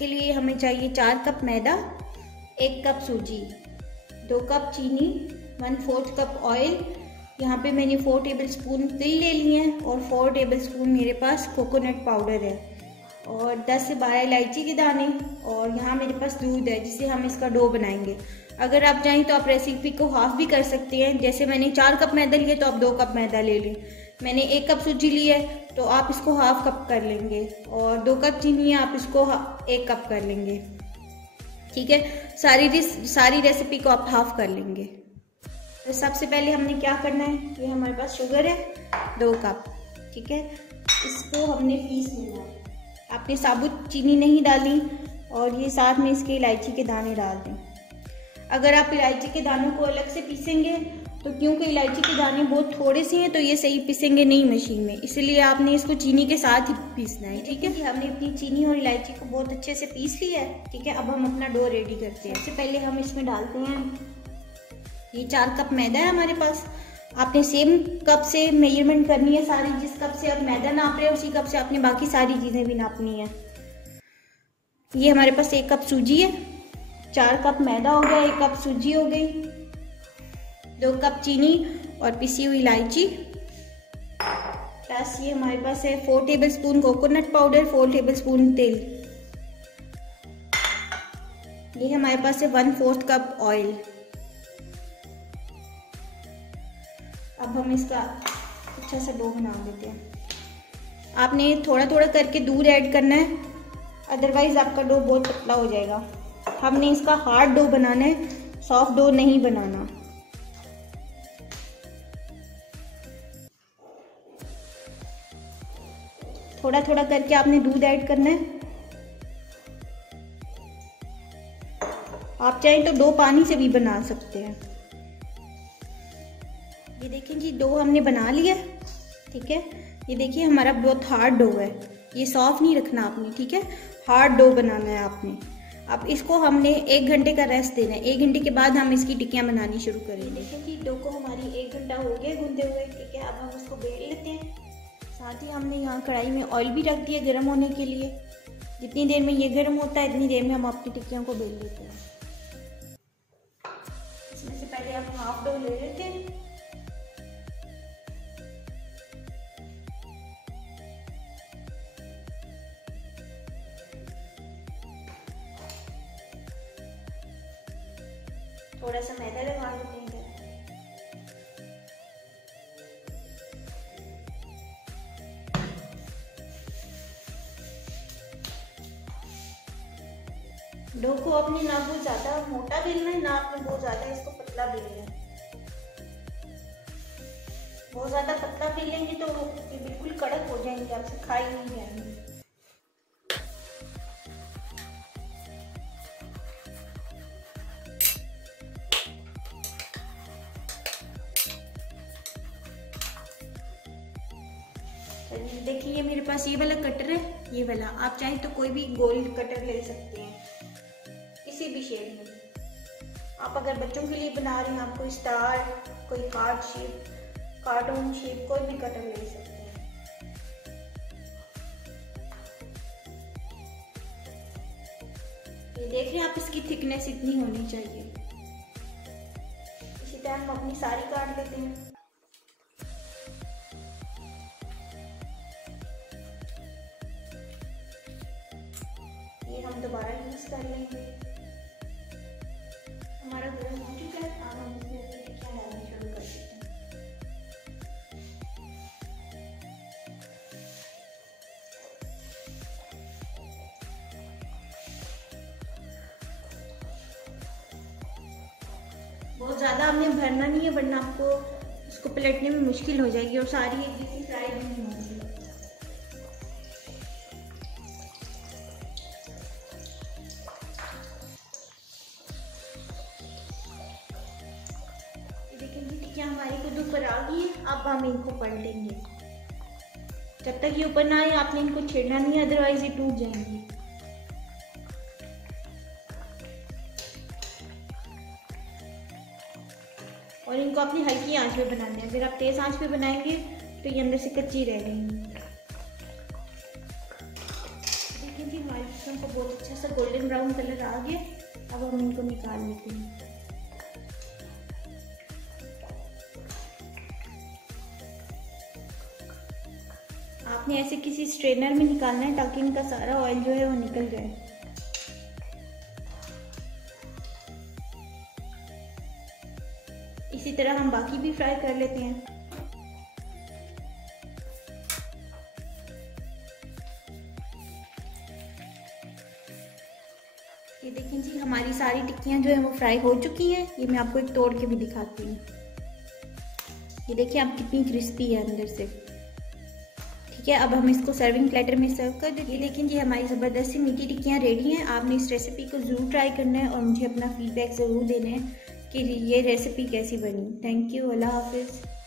इसके लिए हमें चाहिए 4 कप मैदा, 1 कप सूजी, 2 कप चीनी, 1/4 कप ऑयल। यहाँ पे मैंने 4 टेबलस्पून तिल ले लिए हैं और 4 टेबलस्पून मेरे पास कोकोनट पाउडर है और 10 से 12 इलायची के दाने, और यहाँ मेरे पास दूध है जिससे हम इसका डो बनाएंगे। अगर आप चाहें तो आप रेसिपी को हाफ भी कर सकते हैं। जैसे मैंने 4 कप मैदा लिया तो आप 2 कप मैदा ले लें। मैंने 1 कप सूजी ली है तो आप इसको हाफ कप कर लेंगे, और 2 कप चीनी है आप इसको 1 कप कर लेंगे। ठीक है, सारी रेसिपी को आप हाफ कर लेंगे। तो सबसे पहले हमने क्या करना है, ये हमारे पास शुगर है 2 कप। ठीक है, इसको हमने पीस लेना है। आपने साबुत चीनी नहीं डाली, और ये साथ में इसके इलायची के दाने डाल दें। अगर आप इलायची के दानों को अलग से पीसेंगे तो क्योंकि इलायची के दाने बहुत थोड़े से हैं तो ये सही पीसेंगे नहीं मशीन में, इसलिए आपने इसको चीनी के साथ ही पीसना है। ठीक है, हमने अपनी चीनी और इलायची को बहुत अच्छे से पीस लिया है। ठीक है, अब हम अपना डो रेडी करते हैं। सबसे पहले हम इसमें डालते हैं, ये 4 कप मैदा है हमारे पास। आपने सेम कप से मेजरमेंट करनी है सारी, जिस कप से आप मैदा नाप रहे हैं उसी कप से आपने बाकी सारी चीज़ें भी नापनी है। ये हमारे पास 1 कप सूजी है, 4 कप मैदा हो गया, 1 कप सूजी हो गई, 2 कप चीनी और पिसी हुई इलायची, प्लस ये हमारे पास है 4 टेबलस्पून कोकोनट पाउडर, 4 टेबलस्पून तेल। ये हमारे पास है 1/4 कप ऑयल। अब हम इसका अच्छा सा डो बना देते हैं। आपने थोड़ा थोड़ा करके दूध ऐड करना है, अदरवाइज आपका डो बहुत पतला हो जाएगा। हमने इसका हार्ड डो बनाना है, सॉफ्ट डो नहीं बनाना। थोड़ा थोड़ा करके आपने दूध ऐड करना है। आप चाहें तो डो पानी से भी बना सकते हैं। ये देखें जी, डो हमने बना लिया। ठीक है, ये देखिए हमारा बहुत हार्ड डो है, ये सॉफ्ट नहीं रखना आपने। ठीक है, हार्ड डो बनाना है आपने। अब इसको हमने 1 घंटे का रेस्ट देना है। 1 घंटे के बाद हम इसकी टिक्कियाँ बनानी शुरू करेंगे। देखें जी, डो को हमारी 1 घंटा हो गया गूंदे हुए। ठीक है, अब हम उसको बेल लेते हैं। साथ ही हमने यहाँ कढ़ाई में ऑयल भी रख दिया गर्म होने के लिए। जितनी देर में ये गर्म होता है इतनी देर में हम अपनी टिक्कियों को बेल लेते हैं। इसमें से पहले हम हाफ डो ले लेते हैं। थोड़ा सा मैदा लगा लेते हैं। डो को अपने ना बहुत ज्यादा मोटा बेलना है, ना आपने बहुत ज्यादा इसको पतला बेलना है। बहुत ज्यादा पतला बेलेंगे तो ये बिल्कुल कड़क हो जाएंगे, आपसे खाई नहीं जाएंगे। देखिए ये मेरे पास ये वाला कटर है, ये वाला। आप चाहें तो कोई भी गोल कटर ले सकते हैं, किसी भी शेप में। आप अगर बच्चों के लिए बना रहे हैं, आप कोई स्टार, कोई हार्ट शेप, कार्टून शेप, कोई भी कटर ले सकते हैं। ये देख रहे हैं आप, इसकी थिकनेस इतनी होनी चाहिए। इसी तरह हम अपनी सारी काट लेते हैं। ये हम दोबारा यूज कर लेंगे। हमारा गर्म हो चुका है, अब हम इसमें अपनी टिक्कियाँ डालना शुरू कर देते हैं। बहुत ज़्यादा हमने भरना नहीं है, वरना आपको उसको पलटने में मुश्किल हो जाएगी और सारी एक जैसी फ्राई भी नहीं होगी। हमारी खुद ऊपर आ गई है। अब हम इनको पलटेंगे। जब तक ये ऊपर ना आए आपने इनको छेड़ना नहीं है, अदरवाइज ये टूट जाएंगी। और इनको अपनी हल्की आंच पे बनाना है। अगर आप तेज आंच पे बनाएंगे तो ये अंदर से कच्ची रह जाएंगी। देखिए जी हमारी चिकन को बहुत अच्छा सा गोल्डन ब्राउन कलर आ गया। अब हम इनको निकाल लेते हैं। आपने ऐसे किसी स्ट्रेनर में निकालना है ताकि इनका सारा ऑयल जो है वो निकल जाए। इसी तरह हम बाकी भी फ्राई कर लेते हैं। ये देखें जी, हमारी सारी टिक्कियाँ जो है वो फ्राई हो चुकी हैं। ये मैं आपको एक तोड़ के भी दिखाती हूँ। ये देखिए आप कितनी क्रिस्पी है अंदर से। ठीक है, अब हम इसको सर्विंग प्लेटर में सर्व कर देंगे। ये देखें जी, हमारी ज़बरदस्ती मीठी टिक्कियाँ रेडी हैं। आपने इस रेसिपी को ज़रूर ट्राई करना है और मुझे अपना फीडबैक ज़रूर देना है कि ये रेसिपी कैसी बनी। थैंक यू, अल्लाह हाफिज़।